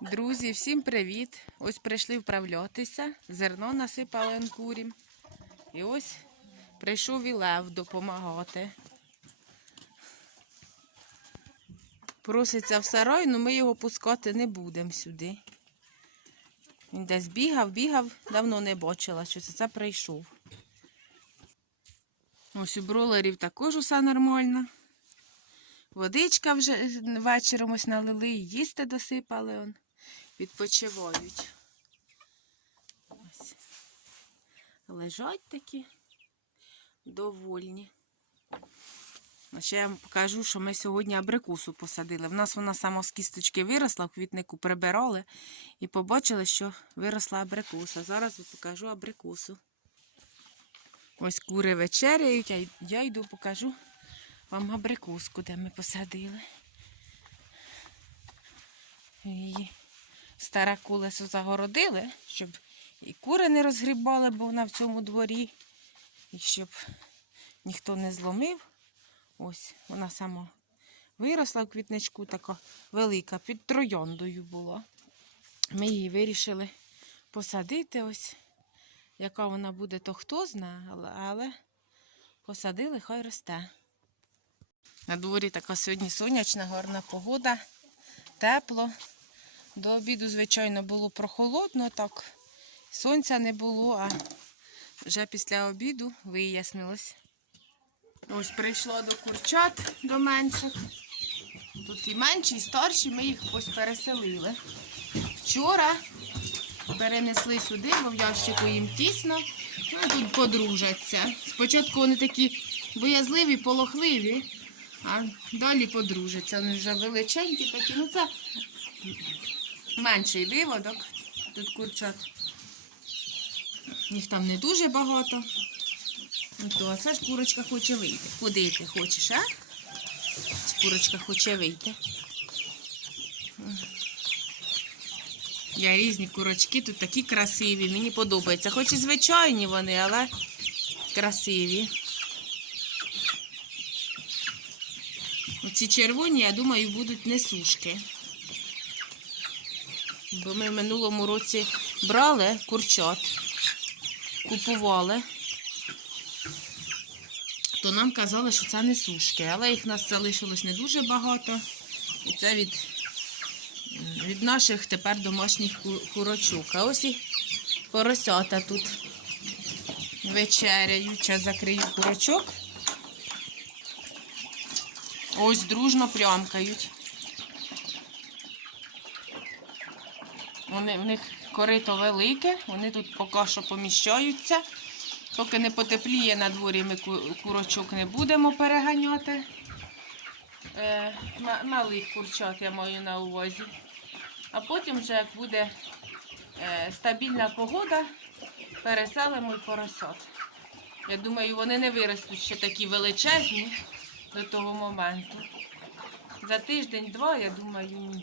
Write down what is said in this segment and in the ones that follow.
Друзі, всім привіт! Ось прийшли вправлятися, зерно насипали анкурім. І ось прийшов і лев допомагати. Проситься в сарай, але ми його пускати не будемо сюди. Він десь бігав, бігав, давно не бачила, що це, це прийшов. Ось у бролерів також усе нормально. Водичка вже вечором ось налили, їсти досипали. Он. Відпочивають. Ось. Лежать такі довольні. А ще я вам покажу, що ми сьогодні абрикосу посадили. В нас вона сама з кісточки виросла, в квітнику прибирали і побачили, що виросла абрикоса. Зараз покажу абрикосу. Ось кури вечеряють, а я йду покажу вам абрикоску, де ми посадили. Її старе колесо загородили, щоб і кури не розгрібали, бо вона в цьому дворі, і щоб ніхто не зломив. Ось вона сама виросла в квітничку, така велика, під трояндою була. Ми її вирішили посадити ось. Яка вона буде, то хто знає, але, посадили, хай росте. На дворі така сьогодні сонячна, гарна погода, тепло. До обіду, звичайно, було прохолодно, так сонця не було, а вже після обіду вияснилось. Ось прийшло до курчат, до менших. Тут і менші, і старші, ми їх ось переселили. Вчора перенесли сюди, бо в ящику їм тісно. Ну, тут подружаться. Спочатку вони такі боязливі, полохливі, а далі подружаться. Вони вже величенькі такі. Ну це менший виводок. Тут курчат. Їх там не дуже багато. Ну то, це ж курочка хоче вийти. Куди ти хочеш, а? Курочка хоче вийти. Я різні курочки тут такі красиві. Мені подобається. Хоч і звичайні вони, але красиві. Ці червоні, я думаю, будуть несушки. Бо ми в минулому році брали курчат, купували, то нам казали, що це несушки, але їх нас залишилось не дуже багато. І це від від наших тепер домашніх курочок. А ось і поросята тут вечеряють. Зараз закрию курочок. Ось дружно плямкають. Вони, в них корито велике, вони тут поки що поміщаються. Поки не потепліє на дворі, ми курочок не будемо переганяти. Е, малих курчат я маю на увазі. А потім, вже як буде е, стабільна погода, переселимо й поросят. Я думаю, вони не виростуть ще такі величезні до того моменту. За тиждень-два, я думаю,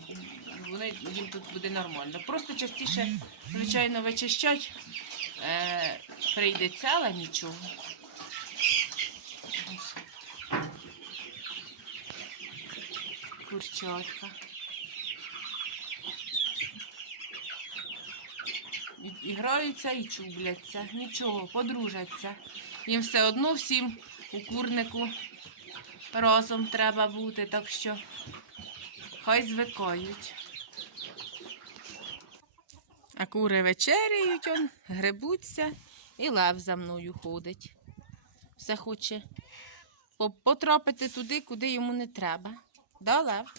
вони, їм тут буде нормально. Просто частіше, звичайно, вичищать е, прийдеться, але нічого. Курчатка. І- граються і чубляться. Нічого, подружаться. Їм все одно всім у курнику разом треба бути, так що хай звикають. А кури вечеряють, он, гребуться, і лев за мною ходить. Все хоче по- потрапити туди, куди йому не треба. Да, лев?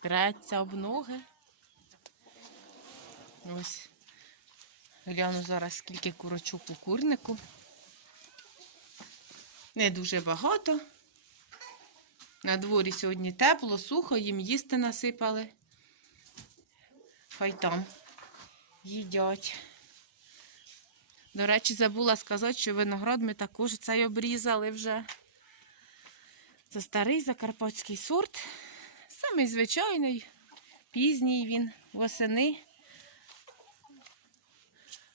Треться об ноги. Ось. Гляну зараз, скільки курочок у курнику. Не дуже багато. На дворі сьогодні тепло, сухо, їм їсти насипали. Хай там їдять. До речі, забула сказати, що виноград ми також цей обрізали вже. Це старий закарпатський сорт. Самий звичайний, пізній він, восени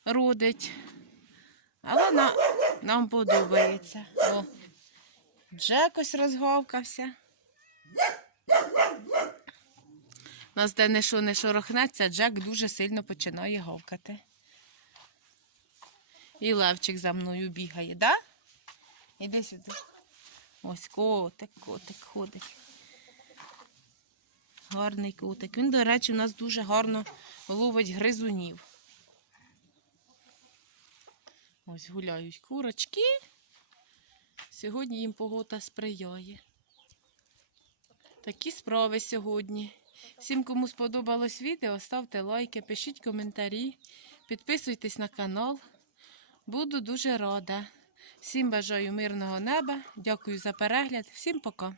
родить. Але на, нам подобається. О, Джек ось розгавкався. Нас де не що не шорохнеться, Джек дуже сильно починає гавкати. І Левчик за мною бігає, да? Іди сюди. Ось котик, котик ходить. Гарний котик. Він, до речі, у нас дуже гарно ловить гризунів. Ось гуляють курочки. Сьогодні їм погода сприяє. Такі справи сьогодні. Всім, кому сподобалось відео, ставте лайки, пишіть коментарі, підписуйтесь на канал. Буду дуже рада. Всім бажаю мирного неба. Дякую за перегляд. Всім пока.